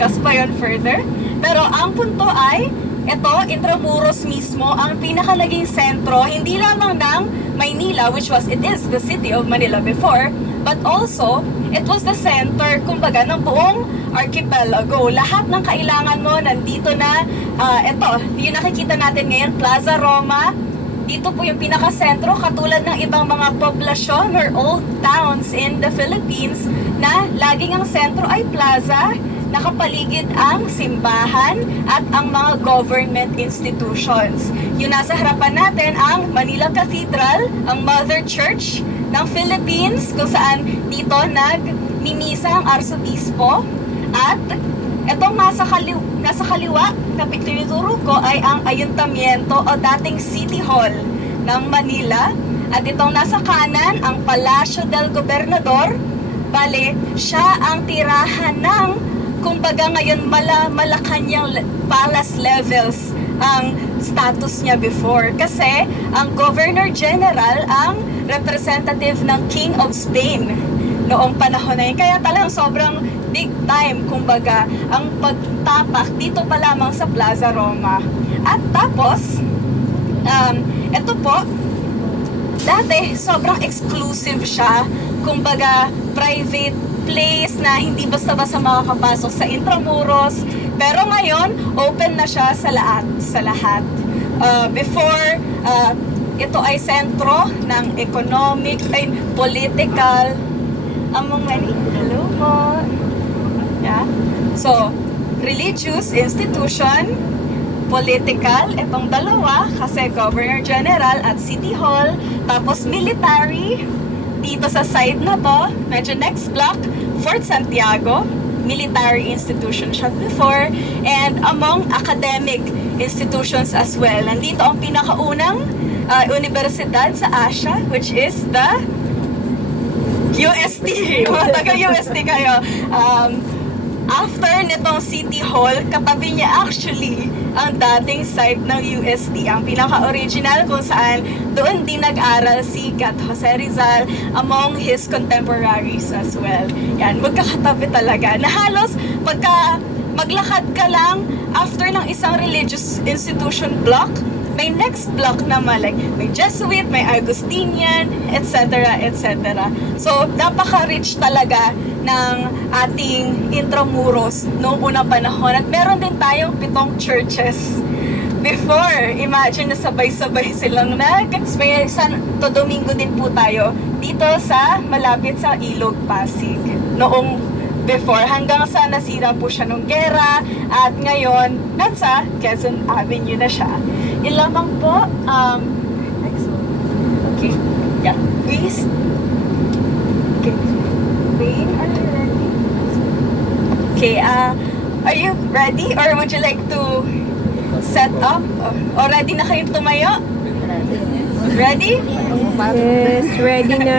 discuss pa yon further. Pero ang punto ay, ito, Intramuros mismo, ang pinaka naging sentro, hindi lamang ng Maynila, which was, it is the city of Manila before, but also, it was the center, kumbaga, ng buong archipelago. Lahat ng kailangan mo, nandito na, ito, yung nakikita natin ngayon, Plaza Roma, dito po yung pinaka-sentro, katulad ng ibang mga poblasyon or old towns in the Philippines, na laging ang sentro ay plaza, nakapaligid ang simbahan at ang mga government institutions. Yung nasa harapan natin ang Manila Cathedral, ang Mother Church ng Philippines, kung saan dito nagmimisa ang Arsobispo. At itong nasa kaliwa na tinuturo ko ay ang Ayuntamiento o dating City Hall ng Manila. At itong nasa kanan, ang Palacio del Gobernador. Bale, siya ang tirahan ng, kumbaga ngayon, Malacanang palace levels ang status niya before. Kasi ang Governor General ang representative ng King of Spain noong panahon na yun. Kaya talagang sobrang big time, kumbaga, ang pagtapak dito pa lamang sa Plaza Roma. At tapos, ito po, dati sobrang exclusive siya, kumbaga, private place na hindi basta-basta makakapasok sa Intramuros. Pero ngayon, open na siya sa lahat. Before, ito ay sentro ng economic, political, among many. Hello po. Yeah. So, religious institution, political, itong dalawa, kasi Governor General at City Hall, tapos military, dito sa side na to, medyo next block, Fort Santiago, military institution siya before, and among academic institutions as well. Nandito ang pinakaunang universidad sa Asia, which is the UST. Mga taga-UST kayo. After nitong City Hall, katabi niya actually ang dating site ng UST, ang pinaka-original kung saan doon din nag-aral si Gat Jose Rizal among his contemporaries as well. Yan, magkakatabi talaga. Na halos pagka maglakad ka lang after ng isang religious institution block, may next block naman, like may Jesuit, may Augustinian, etc. etc. So, napaka-rich talaga ng ating Intramuros noong unang panahon. At meron din tayong 7 churches before. Imagine na sabay-sabay silang may Santo Domingo din po tayo dito sa malapit sa Ilog, Pasig. Noong before, hanggang sa nasira po siya nung gera, at ngayon, nasa Quezon Avenue na siya. Yun lamang po, okay, yeah, please. Okay, Wayne, are you ready? Okay, are you ready? Or would you like to set up? O ready na kayong tumayo? Ready? Yes, ready na.